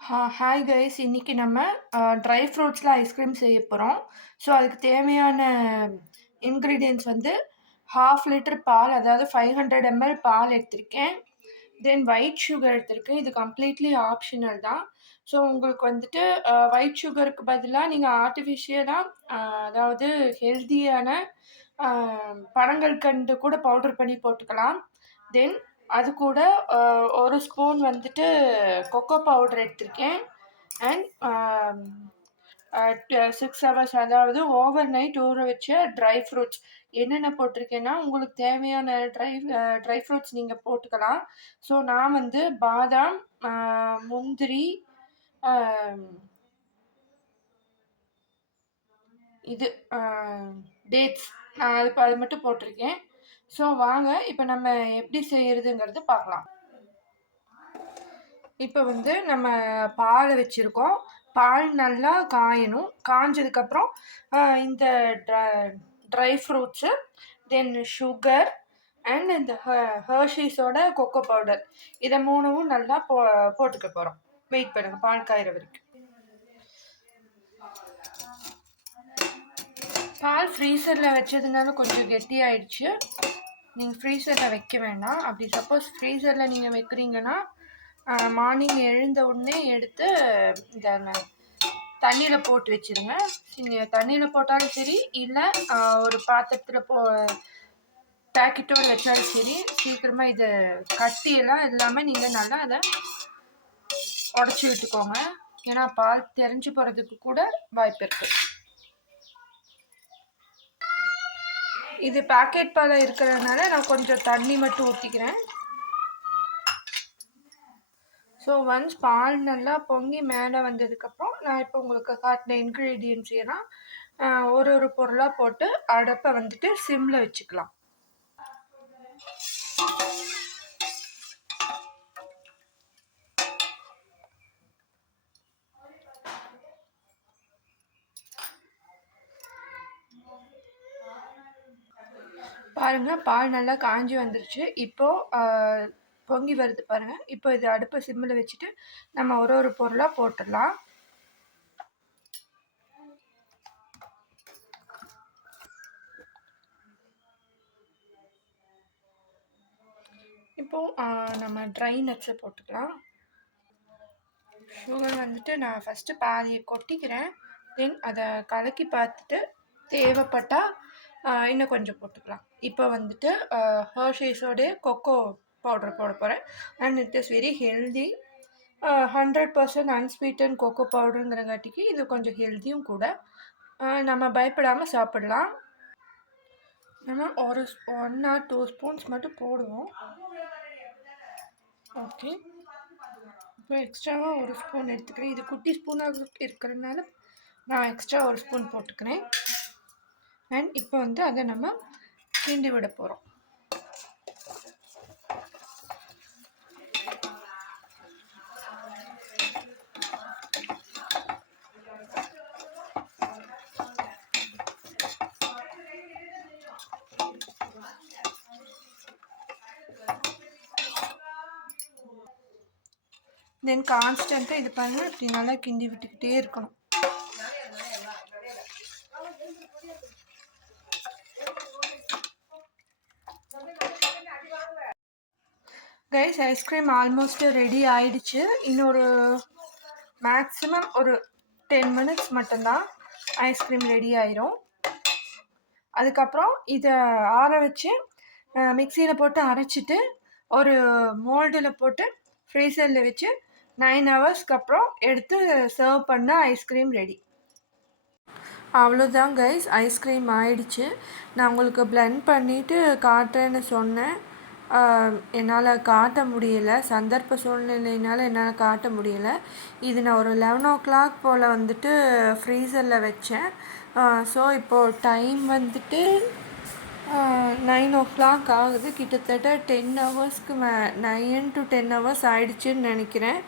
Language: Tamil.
ஹாய் கைஸ், இன்னைக்கு நம்ம ட்ரை ஃப்ரூட்ஸில் ஐஸ்கிரீம் செய்ய போகிறோம். ஸோ அதுக்கு தேவையான இன்க்ரீடியன்ட்ஸ் வந்து 1/2 லிட்டர் பால், அதாவது 500 ml பால் எடுத்திருக்கேன். தென் ஒயிட் சுகர் எடுத்திருக்கேன். இது கம்ப்ளீட்லி ஆப்ஷனல் தான். ஸோ உங்களுக்கு வந்துட்டு ஒயிட் சுகருக்கு பதிலாக நீங்கள் ஆர்டிஃபிஷியலாக, அதாவது ஹெல்த்தியான பனங்கற்கண்டு கூட பவுடர் பண்ணி போட்டுக்கலாம். தென் அது கூட 1 ஸ்பூன் வந்துட்டு கொக்கோ பவுடர் எடுத்திருக்கேன். அண்ட் 6 ஹவர்ஸ், அதாவது ஓவர் நைட் ஊற வச்ச ட்ரை ஃப்ரூட்ஸ். என்னென்ன போட்டிருக்கேன்னா, உங்களுக்கு தேவையான ட்ரை ஃப்ரூட்ஸ் நீங்கள் போட்டுக்கலாம். ஸோ நான் வந்து பாதாம், முந்திரி, இது டேட்ஸ், நான் அது மட்டும் போட்டிருக்கேன். ஸோ வாங்க இப்போ நம்ம எப்படி செய்யறதுங்கிறது பார்க்கலாம். இப்போ வந்து நம்ம பாலை வச்சுருக்கோம். பால் நல்லா காயணும். காஞ்சதுக்கப்புறம் இந்த dry fruits, then sugar and இந்த ஹர்ஷீஸோட கொக்கோ பவுடர், இதை 3வும் நல்லா போட்டுக்க போகிறோம். வெயிட் பண்ணுங்கள் பால் காயிற வரைக்கும். பால் ஃப்ரீசரில் வச்சதுனால கொஞ்சம் கெட்டியாயிடுச்சு. நீங்கள் ஃப்ரீசரில் வைக்க வேண்டாம். அப்படி சப்போஸ் ஃப்ரீசரில் நீங்கள் வைக்கிறீங்கன்னா மார்னிங் எழுந்த உடனே எடுத்து இந்த தண்ணியில் போட்டு வச்சுருங்க. நீங்கள் தண்ணியில் போட்டாலும் சரி, இல்லை ஒரு பாத்திரத்தில் பேக்கெட்டோடு வச்சாலும் சரி, சீக்கிரமாக இது கட்டியெல்லாம் இல்லாமல் நீங்கள் நல்லா அதை உடச்சி விட்டுக்கோங்க. ஏன்னா பால் தெரிஞ்சு போகிறதுக்கு கூட வாய்ப்பு இருக்குது. இது பேக்கெட் பால் இருக்கிறதுனால நான் கொஞ்சம் தண்ணி மட்டும் ஊற்றிக்கிறேன். ஸோ ஒன்ஸ் பால் நல்லா பொங்கி மேலே வந்ததுக்கப்புறம் நான் இப்போ உங்களுக்கு காட்டின இன்க்ரீடியன்ட்ஸ் எல்லாம் ஒரு பொருளாக போட்டு அடுப்பை வந்துட்டு சிம்மில் வச்சுக்கலாம். பாருங்கள், பால் நல்லா காஞ்சி வந்துருச்சு. இப்போது பொங்கி வருது பாருங்கள். இப்போ இது அடுப்பை சிம்மில் வச்சுட்டு நம்ம ஒரு பொருளாக போட்டுடலாம். இப்போது நம்ம ட்ரை நட்ஸை போட்டுக்கலாம். சுகர் வந்துட்டு நான் ஃபஸ்ட்டு பாதியை கொட்டிக்கிறேன். தென் அதை கலக்கி பார்த்துட்டு தேவைப்பட்டால் இன்னும் கொஞ்சம் போட்டுக்கலாம். இப்போ வந்துட்டு ஹர்ஷீஸோட கொக்கோ பவுடர் போட போகிறேன். And it is very healthy. 100% unsweetened cocoa பவுடருங்கிறங்காட்டிக்கு இது கொஞ்சம் ஹெல்த்தியும் கூட. நம்ம பயப்படாமல் சாப்பிடலாம். நம்ம 1 or 2 ஸ்பூன்ஸ் மட்டும் போடுவோம். ஓகே, இப்போ எக்ஸ்ட்ராவாக 1 ஸ்பூன் எடுத்துக்கிறேன். இது குட்டி ஸ்பூனாக இருக்கிறதுனால நான் எக்ஸ்ட்ரா 1 ஸ்பூன் போட்டுக்கிறேன். அண்ட் இப்போ வந்து அதை நம்ம கிண்டி விட போகிறோம். தென் கான்ஸ்டண்ட்டாக இது பாருங்கள், இப்படி நல்லா கிண்டி விட்டுக்கிட்டே இருக்கணும். கைஸ், ஐஸ்கிரீம் ஆல்மோஸ்ட் ரெடி ஆயிடுச்சு. இன்னொரு மேக்ஸிமம் ஒரு 10 மினிட்ஸ் மட்டும்தான் ஐஸ்கிரீம் ரெடி ஆயிரும். அதுக்கப்புறம் இதை ஆற வச்சு மிக்சியில் போட்டு அரைச்சிட்டு ஒரு மோல்டில் போட்டு ஃப்ரீசரில் வச்சு 9 ஹவர்ஸ்க்கு அப்புறம் எடுத்து சர்வ் பண்ண ஐஸ்கிரீம் ரெடி. அவ்வளோதான் கைஸ், ஐஸ்கிரீம் ஆயிடுச்சு. நான் உங்களுக்கு பிளெண்ட் பண்ணிவிட்டு காட்டுறேன்னு சொன்னேன். என்னால் காட்ட முடியலை, சந்தர்ப்ப சூழ்நிலையினால் என்னால் காட்ட முடியலை. இது நான் ஒரு 11 o'clock போல் வந்துட்டு ஃப்ரீசரில் வச்சேன். ஸோ இப்போது டைம் வந்துட்டு 9 o'clock ஆகுது. கிட்டத்தட்ட 10 ஹவர்ஸ்க்கு 9 to 10 ஹவர்ஸ் ஆயிடுச்சுன்னு நினைக்கிறேன்.